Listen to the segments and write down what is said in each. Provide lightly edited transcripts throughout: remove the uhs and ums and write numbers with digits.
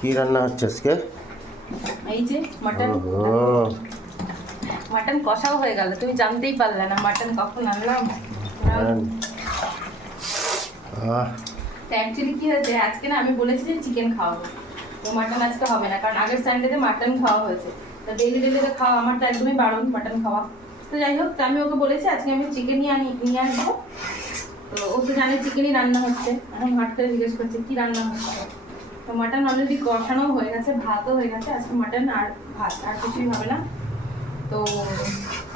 কি রান্না হচ্ছে আজকে? এই যে মাটন। মাটন কষাও হয়ে গেল, তুমি জানতেই পারলে না মাটন কখন আনলাম। অ্যাকচুয়ালি কি হয়েছে, আজকে না আমি বলেছি যে চিকেন খাওয়াবো, তো মাটন আজকে হবে না, কারণ আগের সানডেতে মাটন খাওয়া হয়েছে। তো ডেলি ডেলি তো খাওয়া আমার তো একদমই বারণ মাটন খাওয়া। তো যাই হোক, তো আমি ওকে বলেছি আজকে আমি চিকেন নিয়ে আসবো। তো ও তো জানে চিকেনই রান্না হচ্ছে, এখন হাট করে জিজ্ঞেস করছে কি রান্না হচ্ছে। তো মাটন অলরেডি কষানো হয়ে গেছে, ভাতও হয়ে গেছে, আজকে মাটন আর ভাত, আর কিছুই হবে না। তো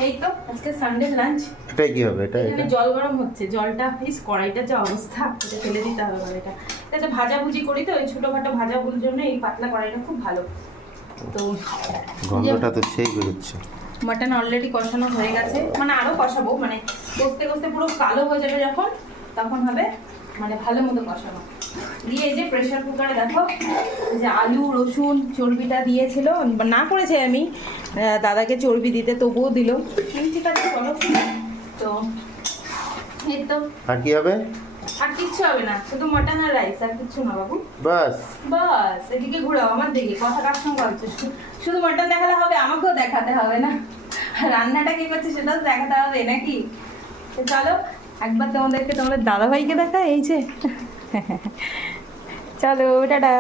এই তো আজকে সানডে লাঞ্চ। এটা কি হবে? এটা এখানে জল গরম হচ্ছে, জলটা প্লিজ, কড়াইটা যে অবস্থা, এটা ফেলে দিতে হবে কড়াইটা। এটা ভাজাভুজি করি তো, ওই ছোটোখাটো ভাজাভুজির জন্য এই পাতলা কড়াইটা খুব ভালো। তো গন্ধটা তো সেই বেরোচ্ছে। মাটন অলরেডি কষানো হয়ে গেছে, মানে আরও কষাবো, মানে কষতে কষতে পুরো কালো হয়ে যাবে যখন, তখন হবে মানে ভালো মতো কষানো। দিয়ে এই যে প্রেশার কুকারে দেখো যে আলু রসুন চর্বিটা দিয়েছিল, না করেছে আমি দাদাকে চর্বি দিতে, তবুও দিল। ঠিক আছে বলো। তো এই তো আর কি হবে? আর কিচ্ছু হবে না, শুধু মাটন আর রাইস, আর কিচ্ছু না বাবু। বাস বাস, এদিকে ঘুরাও আমার দিকে, কথা কার সঙ্গে বলছো? শুধু মাটন দেখালে হবে? আমাকেও দেখাতে হবে না, রান্নাটা কি করছে সেটাও দেখাতে হবে নাকি? তো চলো একবার তোমাদের দাদাভাইকে দেখা, এই যে চলো টাটা।